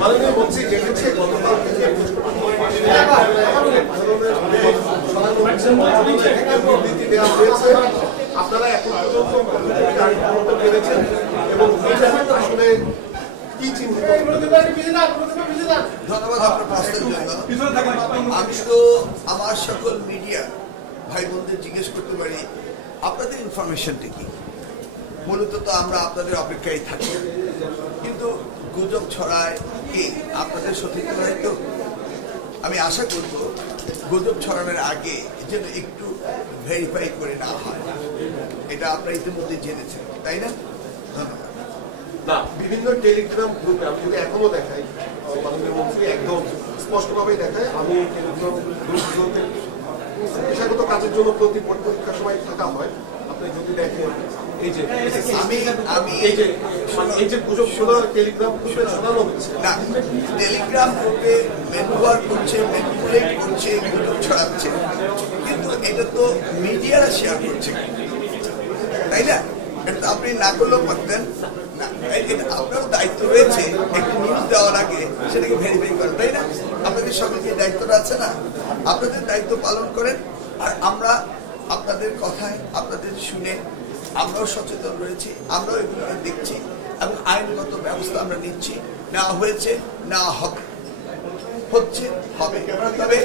মাননীয় মন্ত্রী দেখেছে গতকাল থেকে বিবৃতি দেওয়া হয়েছে, আপনারা এখন পর্যন্ত পেরেছেন এবং আসলে কি চিন্তা? ধন্যবাদ আপনার প্রশ্নের জন্য। আমি তো আমার সকল মিডিয়া ভাই বোনদের জিজ্ঞেস করতে পারি আপনাদের ইনফরমেশনটা কি। মূলত তো আমরা আপনাদের অপেক্ষায় থাকি, কিন্তু গুজব ছড়ায় কি আপনাদের সঠিক দায়িত্ব। আমি আশা করব গুজব ছড়ানোর আগে যেন একটু ভেরিফাই করে না হয়। এটা আপনারা ইতিমধ্যে জেনেছেন, তাই না? ধন্যবাদ। না, বিভিন্ন টেলিগ্রাম গ্রুপে আমি যদি এখনো দেখাই, মাননীয় মন্ত্রী একদম স্পষ্টভাবে দেখায়, আমি টেলিগ্রাম গ্রুপগুলোতে পেশাগত কাজের জন্য প্রতি পরীক্ষার সময় থাকা হয়। আপনি যদি দেখেন এই যে এই যে গুজবগুলো টেলিগ্রাম গ্রুপে শোনানো হচ্ছে, না টেলিগ্রাম গ্রুপে ব্যবহার করছে, ম্যানিপুলেট করছে, গুজব ছড়াচ্ছে, কিন্তু এটা তো মিডিয়ারা শেয়ার করছে, তাই না? এটা আপনি না করলেও পারতেন না। আপনারও দায়িত্ব রয়েছে একটি নিউজ দেওয়ার আগে সেটাকে ভেরিফাই করেন, তাই না? আপনাদের সকলকে দায়িত্বটা আছে না? আপনাদের দায়িত্ব পালন করেন। আর আমরা আপনাদের কথায় আপনাদের শুনে আমরাও সচেতন রয়েছি, আমরাও এগুলোকে দেখছি এবং আইনগত ব্যবস্থা আমরা নিচ্ছি। নেওয়া হয়েছে, নেওয়া হবে, হচ্ছে, হবে। তবে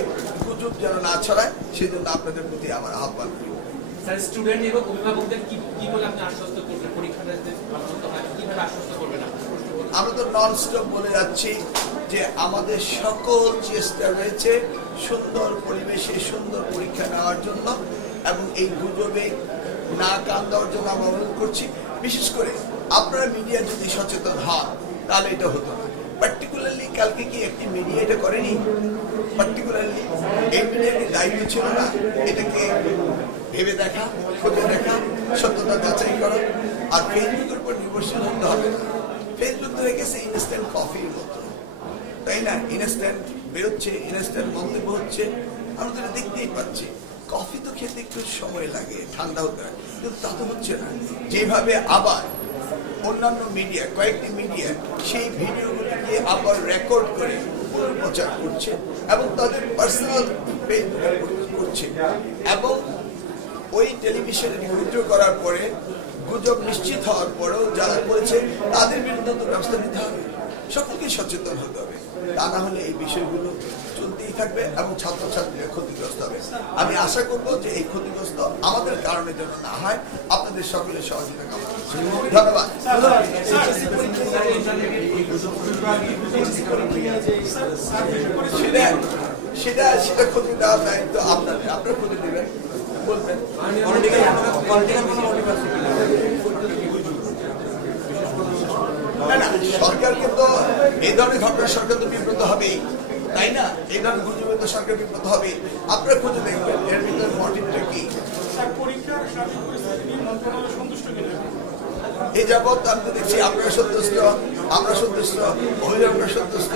গুজব যেন না ছড়ায় সেই জন্য আপনাদের প্রতি আমার আহ্বান করি। স্যার, স্টুডেন্ট এবং অভিভাবকদের কি বলে আপনি আশ্বস্ত করবেন? পরীক্ষাটা ভালো মতো হয় কিভাবে আশ্বস্ত করবেন? আমরা তো নন স্টপ বলে যাচ্ছি যে আমাদের সকল চেষ্টা রয়েছে সুন্দর পরিবেশে সুন্দর পরীক্ষা নেওয়ার জন্য, এবং এই গুজবে না কান দেওয়ার জন্য আমরা অনুরোধ করছি। বিশেষ করে আপনারা মিডিয়া যদি সচেতন হন তাহলে এটা হতো না। পার্টিকুলারলি কালকে কি একটি মিডিয়া এটা করেনি? পার্টিকুলারলি এই মিডিয়ার দায়িত্ব ছিল না এটাকে ভেবে দেখা, খোঁজে দেখা, সত্যতা যাচাই করা। আর ফেসবুকের উপর নির্ভরশীল হতে হবে না। ফেসবুক ধরে গেছে ইনস্ট্যান্ট কফির মতো, তাই না? ইনস্ট্যান্ট বেরোচ্ছে, ইনস্ট্যান্ট মন্তব্য হচ্ছে, আমরা তো দেখতেই পাচ্ছি। কফি তো খেতে একটু সময় লাগে, ঠান্ডা হতে হয়, কিন্তু তা তো হচ্ছে না। যেভাবে আবার অন্যান্য মিডিয়া, কয়েকটি মিডিয়া সেই ভিডিওগুলিকে আবার রেকর্ড করে প্রচার করছে এবং তাদের পার্সোনাল ফেসবুকে করছে, এবং ওই টেলিভিশনে উইথড্র করার পরে গুজব নিশ্চিত হওয়ার পরেও যারা করেছে তাদের বিরুদ্ধে তো ব্যবস্থা নিতে হবে। সকলকে সচেতন হতে হবে, তা না হলে এই বিষয়গুলো চলতেই থাকবে এবং ছাত্রছাত্রীরা ক্ষতিগ্রস্ত হবে। আমি আশা করব যে এই ক্ষতিগ্রস্ত আমাদের কারণে যেন না হয়। আপনাদের সকলের সহযোগিতা কামনা করছি। ধন্যবাদ। সেটা ক্ষতি দেওয়ার দায়িত্ব আপনাদের, আপনারা ক্ষতি দেবেন, বলবেন। না না, সরকারকে তো এই ধরনের ঘটনা সরকার তো বিব্রত হবেই, তাই না? এই ধরনের গুজবে তো সরকার বিব্রত হবে। আপনারা খুঁজে দেখবেন এর ভিতরে মোটিভটা কি। এই যাবৎ আমি তো দেখছি আপনারা সন্তুষ্ট, আমরা সন্তুষ্ট, অভিভাবকরা সন্তুষ্ট,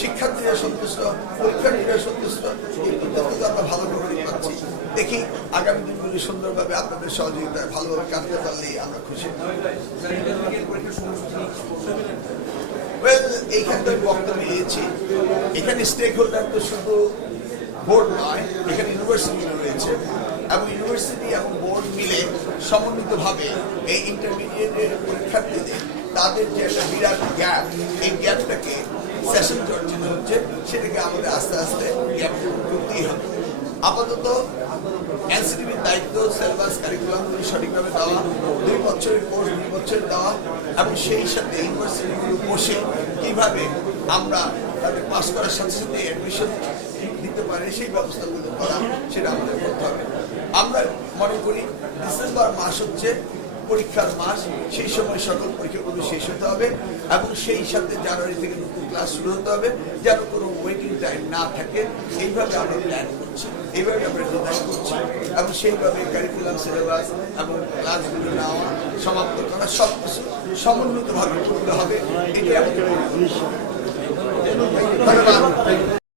শিক্ষার্থীরা সন্তুষ্ট, পরীক্ষার্থীরা সন্তুষ্ট। এই পর্যন্ত আমরা ভালো খবরই পাচ্ছি। দেখি আগামী দিনগুলি সুন্দরভাবে আপনাদের সহযোগিতায় ভালোভাবে কাটতে পারলেই আমরা খুশি। এইখানে তো বক্তব্য দিয়েছি, এখানে স্টেক হোল্ডার তো শুধু বোর্ড নয়, এখানে ইউনিভার্সিটি রয়েছে এবং ইউনিভার্সিটি এবং বোর্ড মিলে সমন্বিতভাবে এই ইন্টারমিডিয়েটের পরীক্ষার্থীদের তাদের যে একটা বিরাট গ্যাপ, এই গ্যাপটাকে সেশন চর্চিত হচ্ছে, সেটাকে আমাদের আস্তে আস্তে গ্যাপ করতেই হবে। আপাতত এনসিটিভির দায়িত্ব সিলেবাস কারিকুলামগুলি সঠিকভাবে দেওয়া, 2 বছরের কোর্স 2 বছর দেওয়া, এবং সেই সাথে ইউনিভার্সিটিগুলো বসে কিভাবে আমরা তাদের পাস করার সাথে সাথে অ্যাডমিশন দিতে পারে সেই ব্যবস্থাগুলো করা, সেটা আমাদের করতে হবে। আমরা মনে করি ডিসেম্বর মাস হচ্ছে পরীক্ষার মাস, সেই সময় সকল পরীক্ষাগুলো শেষ হতে হবে এবং সেই সাথে জানুয়ারি থেকে নতুন ক্লাস শুরু হতে হবে, যেন কোনো ওয়েটিং টাইম না থাকে। এইভাবে আমরা প্ল্যান করছি, এইভাবে আমরা ডিজাইন করছি এবং সেইভাবে কারিকুলাম, সিলেবাস এবং ক্লাসগুলো নেওয়া, সমাপ্ত করা সব কিছু সমন্বিতভাবে করতে হবে। এটি আমাদের ধন্যবাদ।